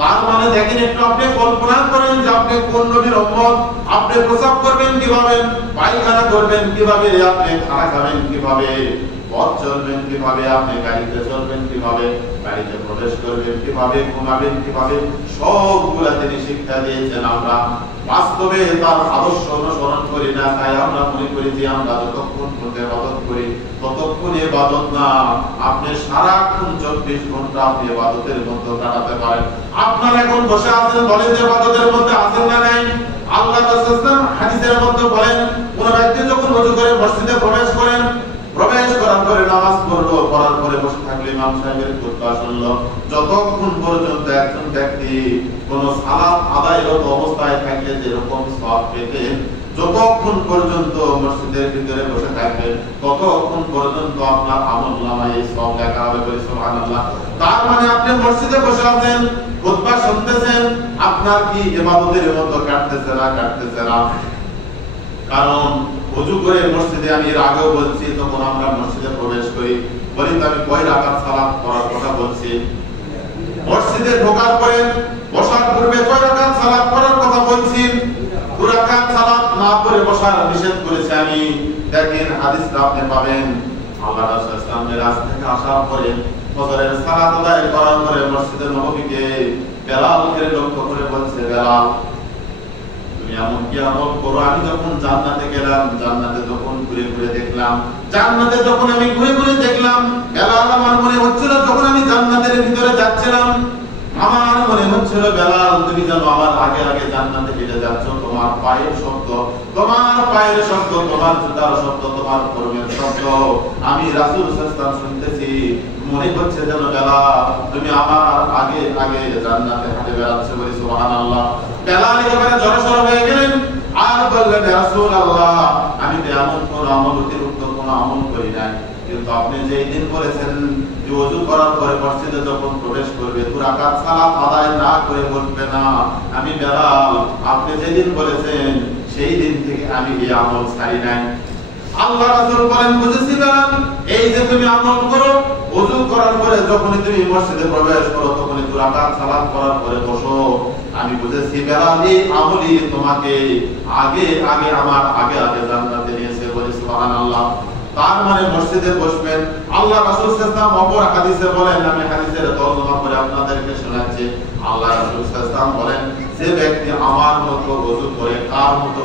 তার মানে দেখেন একটু আপনি কল্পনা করেন যে আপনি কোন নবীর উম্মত, আপনি প্রসাব করবেন কিভাবে, পায়খানা করবেন কিভাবে, আপনি খানা খাবেন কিভাবে, পথ চলবেন কিভাবে, আপনি গাড়িতে চলবেন কিভাবে, গাড়িতে প্রবেশ করবেন কিভাবে, ঘুমাবেন কিভাবে, সবগুলা তিনি শিক্ষা দিয়েছেন। আমরা বাস্তবে তার আদর্শ অনুসরণ করি না, তাই আমরা মনে করি যে আমরা যতক্ষণ ইবাদত করি ততক্ষণ ইবাদত না। আপনি সারাক্ষণ 24 ঘন্টা আপনি ইবাদতের মধ্যে কাটাতে পারেন। আপনারা এখন বসে আছেন, বলেন যে ইবাদতের মধ্যে আছেন না নাই? আল্লাহ রাসূল হাদিসের মধ্যে বলেন, কোন ব্যক্তি যখন ওযু করে মসজিদে প্রবেশ করেন, প্রবেশ করার পরে নামাজ পড়লো, পড়ার পরে বসে থাকলে ইমাম সাহেবের খুতবা শুনলো, যতক্ষণ পর্যন্ত একজন ব্যক্তি কোন সালাত আদায়রত অবস্থায় থাকলে যেরকম সওয়াব পেতেন, যতক্ষণ পর্যন্ত মসজিদের ভিতরে বসে থাকবেন ততক্ষণ পর্যন্ত আপনার আমলনামায় এই সওয়াব লেখা হবে। বলি সুবহানাল্লাহ। তার মানে আপনি মসজিদে বসে আছেন, খুতবা শুনতেছেন, আপনার কি ইবাদতের মধ্যে কাটতেছে না? কাটতেছে না। কারণ ওযু করে মসজিদে, আমি এর আগেও বলছি, তখন আমরা মসজিদে প্রবেশ করি, বলি তো আমি কয় রাকাত সালাত করার কথা বলছি? মসজিদে ঢোকার পরে বসার পূর্বে কয় রাকাত সালাত করার কথা বলছি? 2 রাকাত সালাত না পড়ে বসার নিষেধ করেছি আমি। দেখেন হাদিসটা আপনি পাবেন, আল্লাহ রাসূল সাল্লাল্লাহু আলাইহি ওয়াসাল্লাম মিরাজ থেকে আসার পরে ফজরের সালাত আদায় করার পরে মসজিদে নববীতে বেলালকে লক্ষ্য করে বলছে, বেলাল তুমি এমন কি আমল করো? আমি যখন জান্নাতে গেলাম, জান্নাতে যখন ঘুরে ঘুরে দেখলাম, জান্নাতে যখন আমি ঘুরে ঘুরে দেখলাম, বেলাল আমার মনে হচ্ছিল যখন আমি জান্নাতের ভিতরে যাচ্ছিলাম, আমার মনে হচ্ছিল বেলাল তুমি যেন আমার আগে আগে জান্নাতে হেঁটে যাচ্ছ। তোমার পায়ের শব্দ, তোমার পায়ের শব্দ, তোমার জুতার শব্দ, তোমার কর্মের শব্দ আমি রাসূল সাল্লাল্লাহু আলাইহি ওয়াসাল্লাম শুনতেছি। মনে হচ্ছে যেন বেলাল তুমি আমার আগে আগে জান্নাতে হেঁটে বেড়াচ্ছ। বলি সুবহানাল্লাহ। বেলাল একেবারে জড়সড় হয়ে গেলেন আর বললেন, ইয়া রাসূলুল্লাহ আমি তো এমন কোন আমল, অতিরিক্ত কোন আমল করি নাই, কিন্তু আপনি যেই দিন বলেছেন যে ওযু করার পরে মসজিদে যখন প্রবেশ করবে 2 রাকাত সালাত আদায় না করে বলবে না, আমি বেলাল আপনি যেদিন বলেছেন সেই দিন থেকে আমি এই আমল ছাড়ি নাই। আল্লাহ রাসূল বলেন, বুঝেছি বেলাল, এই যে তুমি আমল করো, ওযু করার পরে যখনই তুমি মসজিদে প্রবেশ করো তখনই 2 রাকাত সালাত করার পরে বসো, আমি বুঝেছি বেলাল এই আমলই তোমাকে আগে আগে আমার আগে আগে জান্নাতে নিয়েছে। বলি সুবহানাল্লাহ। তার মানে মসজিদে বসবেন। আল্লাহ রাসূল সাল্লাল্লাহু আলাইহি ওয়াসাল্লাম অপর হাদিসে বলেন, আমি হাদিসের তর্জমা করে আপনাদেরকে শোনাচ্ছি। আল্লাহ রাসূল সাল্লাল্লাহু আলাইহি ওয়াসাল্লাম বলেন, যে ব্যক্তি আমার মতো ওযু করে, কার মতো